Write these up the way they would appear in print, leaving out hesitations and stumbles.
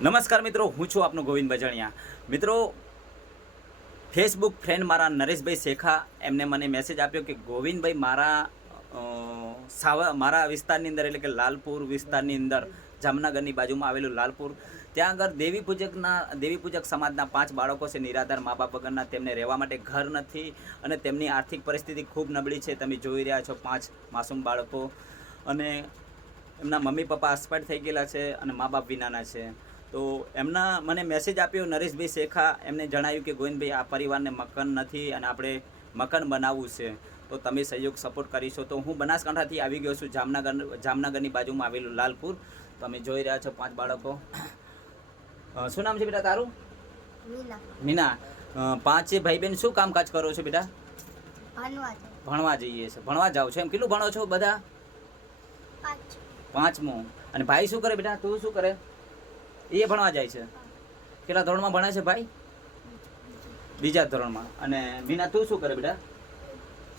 નમસ્કાર મિત્રો, હું છું આપનો ગોવિંદ બજાણિયા. મિત્રો, ફેસબુક ફ્રેન્ડ મારા નરેશભાઈ શેખા એમને મને મેસેજ આપ્યો કે ગોવિંદભાઈ મારા વિસ્તારની અંદર એટલે કે લાલપુર વિસ્તારની અંદર જામનગરની બાજુમાં આવેલું લાલપુર, ત્યાં આગળ દેવી પૂજક સમાજના 5 બાળકો છે નિરાધાર મા બાપ વગરના. તેમને રહેવા માટે ઘર નથી અને તેમની આર્થિક પરિસ્થિતિ ખૂબ નબળી છે. તમે જોઈ રહ્યા છો 5 માસૂમ બાળકો અને એમના મમ્મી પપ્પા એક્સપાયર થઈ ગયેલા છે અને મા બાપ વિનાના છે. તો એમના મને મેસેજ આપ્યો નરેશભાઈ શેખા, એમને જણાવ્યું કે ગોવિંદભાઈ આ પરિવારને મકાન નથી અને આપણે મકાન બનાવવું છે, તો તમે સહયોગ સપોર્ટ કરીશો. તો હું બનાસકાંઠાથી આવી ગયો છું જામનગરની બાજુમાં આવેલું લાલપુર. તમે જોઈ રહ્યા છો 5 બાળકો. શું નામ છે બેટા તારું? મીના. 5 ભાઈ બહેન શું કામકાજ કરો છો બેટા? ભણવા જઈએ છે. ભણવા જાઓ છો એમ? કેટલું ભણો છો બધા? 5મું. અને ભાઈ શું કરે બેટા? તું શું કરે? એ ભણવા જાય છે. કેટલા ધોરણમાં ભણે છે ભાઈ? 2જા ધોરણમાં. અને મીના તું શું કરે બેટા?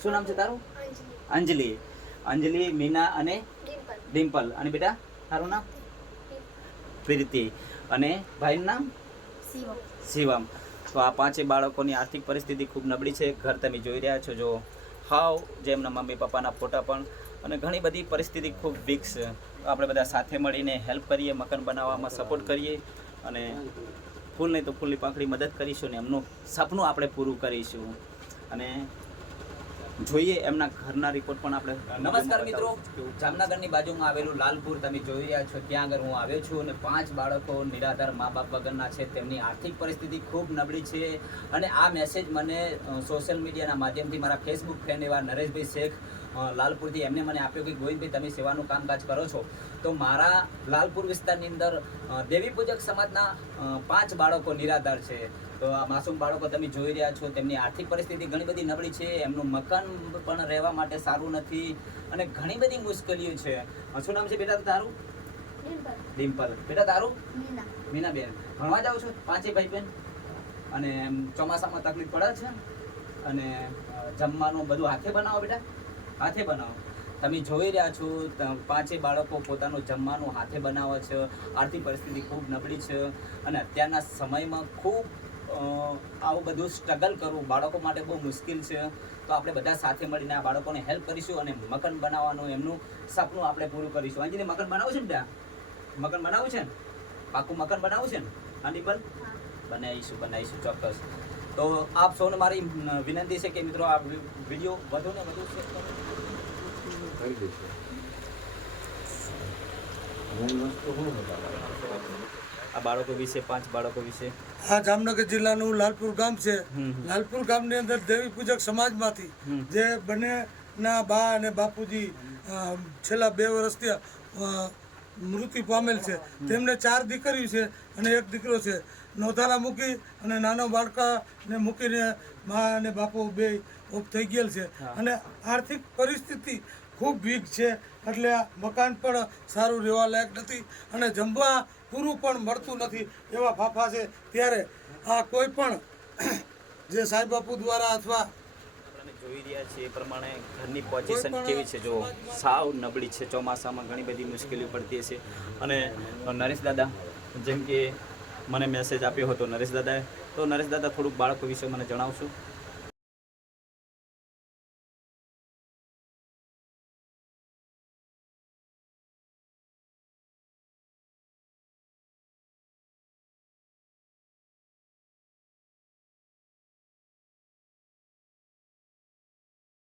શું નામ છે તારું? અંજલિ, મીના અને ડિમ્પલ. અને બેટા તારું નામ? પ્રીતિ. અને ભાઈનું નામ? શિવમ. તો આ 5 બાળકોની આર્થિક પરિસ્થિતિ ખૂબ નબળી છે. ઘર તમે જોઈ રહ્યા છો, જો હાવ જે એમના મમ્મી પપ્પાના ફોટા પણ, અને ઘણી બધી પરિસ્થિતિ ખૂબ વીક છે. આપણે બધા સાથે મળીને હેલ્પ કરીએ, મકાન બનાવવામાં સપોર્ટ કરીએ અને ફૂલ નહીં તો ફૂલની પાંખડી મદદ કરીશું ને એમનું સપનું આપણે પૂરું કરીશું. અને જોઈએ એમના ઘરના રિપોર્ટ પણ આપણે. નમસ્કાર મિત્રો, જામનગરની બાજુમાં આવેલું લાલપુર તમે જોઈ રહ્યા છો, ત્યાં આગળ હું આવ્યો છું અને 5 બાળકો નિરાધાર મા બાપ વગરના છે. તેમની આર્થિક પરિસ્થિતિ ખૂબ નબળી છે. અને આ મેસેજ મને સોશિયલ મીડિયાના માધ્યમથી મારા ફેસબુક ફ્રેન્ડ એવા નરેશભાઈ શેખ લાલપુરથી એમને મને આપ્યો કે ગોવિંદભાઈ તમે સેવાનું કામકાજ કરો છો, તો મારા લાલપુર વિસ્તારની અંદર દેવી પૂજક સમાજના 5 બાળકો નિરાધાર છે. તો આ માસૂમ બાળકો તમે જોઈ રહ્યા છો, તેમની આર્થિક પરિસ્થિતિ ઘણી બધી નબળી છે. એમનું મકાન પણ રહેવા માટે સારું નથી અને ઘણી બધી મુશ્કેલીઓ છે. શું નામ છે બેટા તારું? ડિમ્પલ. બેટા તારું? મીનાબેન. ભણવા જાઓ છો 5 ભાઈ બહેન? અને ચોમાસામાં તકલીફ પડે છે અને જમવાનું બધું હાથે બનાવો બેટા? હાથે બનાવો. તમે જોઈ રહ્યા છો 5 બાળકો પોતાનું જમવાનું હાથે બનાવે છે. આર્થિક પરિસ્થિતિ ખૂબ નબળી છે અને અત્યારના સમયમાં ખૂબ આવું બધું સ્ટ્રગલ કરવું બાળકો માટે બહુ મુશ્કેલ છે. તો આપણે બધા સાથે મળીને આ બાળકોને હેલ્પ કરીશું અને મકાન બનાવવાનું એમનું સપનું આપણે પૂરું કરીશું. અહીંને મકાન બનાવવું છે ને બેટા? મકાન બનાવવું છે ને? પાકું મકાન બનાવવું છે ને? હા ડિમ્પલ? બનાવીશું ચોક્કસ. તો આપ સૌને મારી વિનંતી છે કે મિત્રો આ વિડીયો વધુ ને વધુ શેર કરો. આ બાળકો વિશે 5 બાળકો વિશે. આ જામનગર જિલ્લાનું લાલપુર ગામ છે. લાલપુર ગામની અંદર દેવી પૂજક સમાજમાંથી જે બંનેના બા અને બાપુજી છેલ્લા 2 વર્ષથી મૃત્યુ પામેલ છે. તેમને 4 દીકરીઓ છે અને 1 દીકરો છે. નોંધાલા મૂકી અને નાનો બાળકાને મૂકીને મા અને બાપુ 2 ઓફ થઈ ગયેલ છે અને આર્થિક પરિસ્થિતિ ખૂબ વીક છે. એટલે મકાન પણ સારું રહેવા લાયક નથી અને જમવા પૂરું પણ મળતું નથી એવા ફાફા છે. ત્યારે આ કોઈ પણ જે સાંઈ બાપુ દ્વારા અથવા જોઈ રહ્યા છીએ એ પ્રમાણે ઘરની પોઝિશન કેવી છે, જો સાવ નબળી છે. ચોમાસામાં ઘણી બધી મુશ્કેલીઓ પડતી છે. અને નરેશ દાદા જેમ કે મને મેસેજ આપ્યો હતો નરેશ દાદાએ, તો નરેશ દાદા થોડુંક બાળકો વિશે મને જણાવશું.